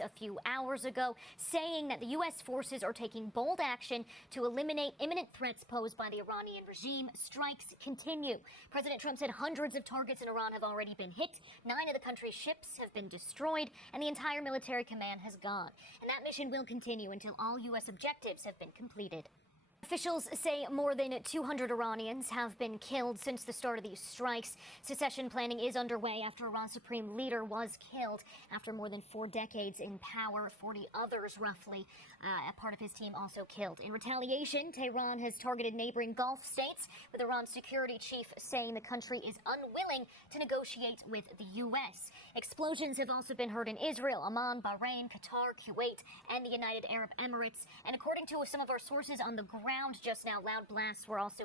a few hours ago, saying that the U.S. forces are taking bold action to eliminate imminent threats posed by the Iranian regime. Strikes continue. President Trump said hundreds of targets in Iran have already been hit, 9 of the country's ships have been destroyed, and the entire military command has gone. And that mission will continue until all U.S. objectives have been completed. Officials say more than 200 Iranians have been killed since the start of these strikes. Secession planning is underway after Iran's supreme leader was killed after more than 4 decades in power. 40 others, roughly, a part of his team also killed. In retaliation, Tehran has targeted neighboring Gulf states, with Iran's security chief saying the country is unwilling to negotiate with the U.S. Explosions have also been heard in Israel, Oman, Bahrain, Qatar, Kuwait, and the United Arab Emirates. And according to some of our sources on the ground just now, loud blasts were also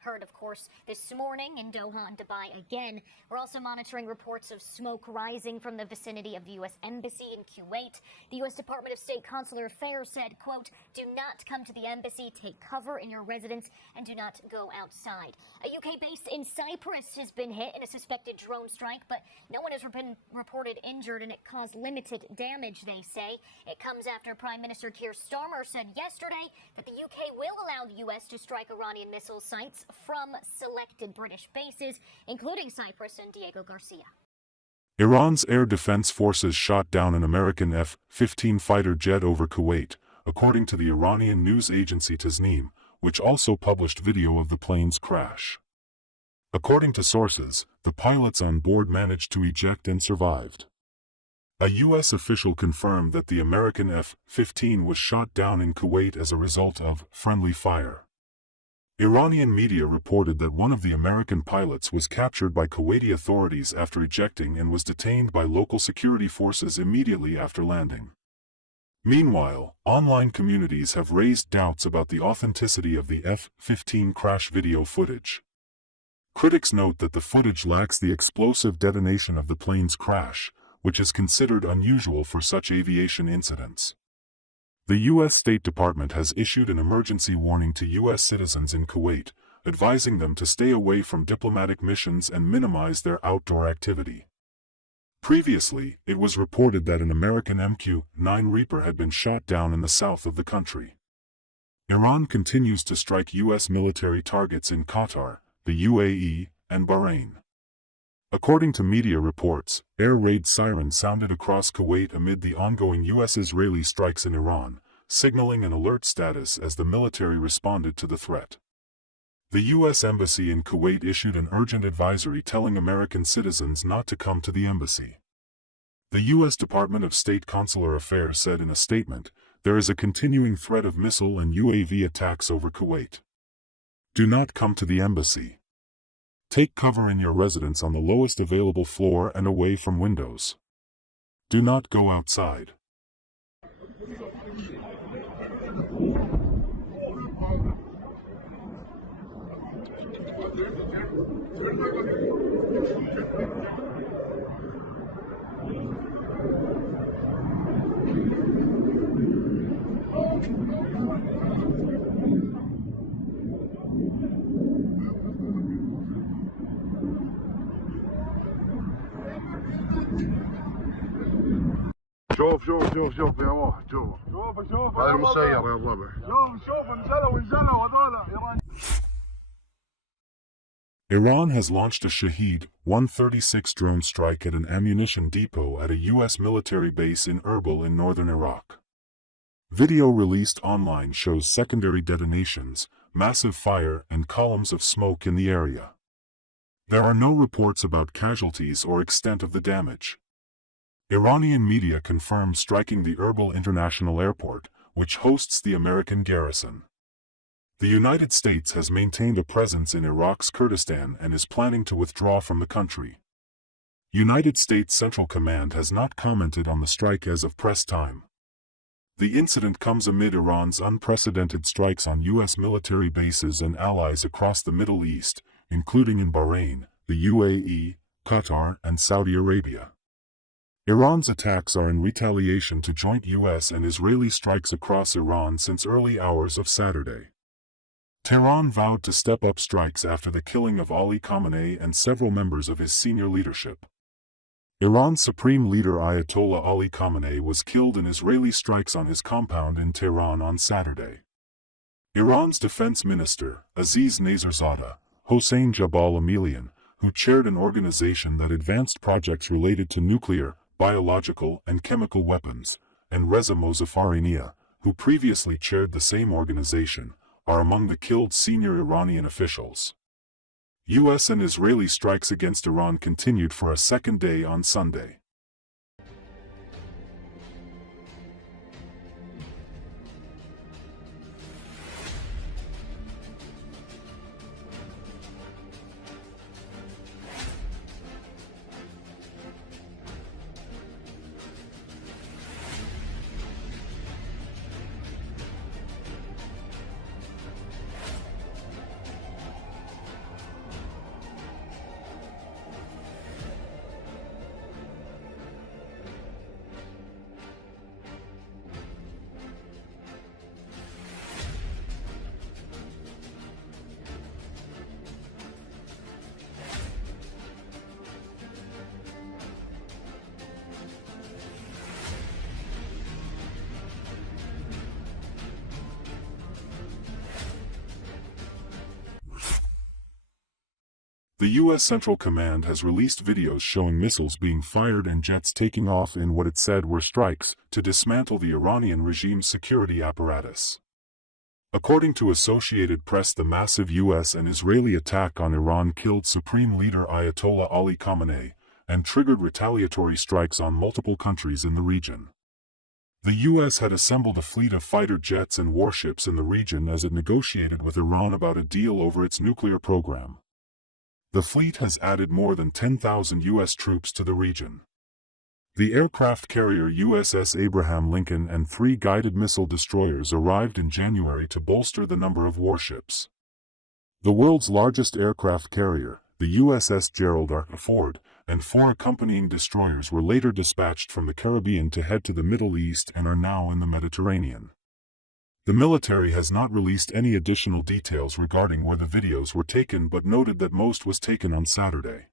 heard, of course, this morning in Doha and Dubai again. We're also monitoring reports of smoke rising from the vicinity of the U.S. Embassy in Kuwait. The U.S. Department of State Consular Affairs said, quote, "Do not come to the embassy, take cover in your residence, and do not go outside." A UK base in Cyprus has been hit in a suspected drone strike, but no one has been reported injured, and it caused limited damage, they say. It comes after Prime Minister Keir Starmer said yesterday that the UK will allow the U.S. to strike Iranian missile sites from selected British bases, including Cyprus and Diego Garcia. Iran's air defense forces shot down an American F-15 fighter jet over Kuwait, according to the Iranian news agency Tasnim, which also published video of the plane's crash. According to sources, the pilots on board managed to eject and survived. A U.S. official confirmed that the American F-15 was shot down in Kuwait as a result of friendly fire. Iranian media reported that one of the American pilots was captured by Kuwaiti authorities after ejecting and was detained by local security forces immediately after landing. Meanwhile, online communities have raised doubts about the authenticity of the F-15 crash video footage. Critics note that the footage lacks the explosive detonation of the plane's crash, which is considered unusual for such aviation incidents. The U.S. State Department has issued an emergency warning to U.S. citizens in Kuwait, advising them to stay away from diplomatic missions and minimize their outdoor activity. Previously, it was reported that an American MQ-9 Reaper had been shot down in the south of the country. Iran continues to strike U.S. military targets in Qatar, the UAE, and Bahrain. According to media reports, air raid sirens sounded across Kuwait amid the ongoing U.S.-Israeli strikes in Iran, signaling an alert status as the military responded to the threat. The U.S. Embassy in Kuwait issued an urgent advisory telling American citizens not to come to the embassy. The U.S. Department of State Consular Affairs said in a statement, "There is a continuing threat of missile and UAV attacks over Kuwait. Do not come to the embassy. Take cover in your residence on the lowest available floor and away from windows. Do not go outside." شوف يا واحد شوف هذا المسير يا الربع شوف انزلوا هذول. Iran has launched a Shahed 136 drone strike at an ammunition depot at a U.S. military base in Erbil in northern Iraq. Video released online shows secondary detonations, massive fire, and columns of smoke in the area. There are no reports about casualties or extent of the damage. Iranian media confirmed striking the Erbil International Airport, which hosts the American garrison. The United States has maintained a presence in Iraq's Kurdistan and is planning to withdraw from the country. United States Central Command has not commented on the strike as of press time. The incident comes amid Iran's unprecedented strikes on U.S. military bases and allies across the Middle East, including in Bahrain, the UAE, Qatar, and Saudi Arabia. Iran's attacks are in retaliation to joint U.S. and Israeli strikes across Iran since early hours of Saturday. Tehran vowed to step up strikes after the killing of Ali Khamenei and several members of his senior leadership. Iran's supreme leader Ayatollah Ali Khamenei was killed in Israeli strikes on his compound in Tehran on Saturday. Iran's defense minister, Aziz Nazarzadeh Hossein Jabal Amelian, who chaired an organization that advanced projects related to nuclear, biological, and chemical weapons, and Reza Mozaffarinia, who previously chaired the same organization, are among the killed senior Iranian officials. U.S. and Israeli strikes against Iran continued for a second day on Sunday. The U.S. Central Command has released videos showing missiles being fired and jets taking off in what it said were strikes to dismantle the Iranian regime's security apparatus. According to Associated Press, the massive U.S. and Israeli attack on Iran killed Supreme Leader Ayatollah Ali Khamenei and triggered retaliatory strikes on multiple countries in the region. The U.S. had assembled a fleet of fighter jets and warships in the region as it negotiated with Iran about a deal over its nuclear program. The fleet has added more than 10,000 U.S. troops to the region. The aircraft carrier USS Abraham Lincoln and 3 guided missile destroyers arrived in January to bolster the number of warships. The world's largest aircraft carrier, the USS Gerald R. Ford, and 4 accompanying destroyers were later dispatched from the Caribbean to head to the Middle East and are now in the Mediterranean. The military has not released any additional details regarding where the videos were taken, but noted that most was taken on Saturday.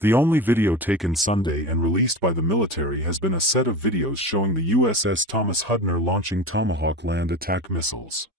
The only video taken Sunday and released by the military has been a set of videos showing the USS Thomas Hudner launching Tomahawk land attack missiles.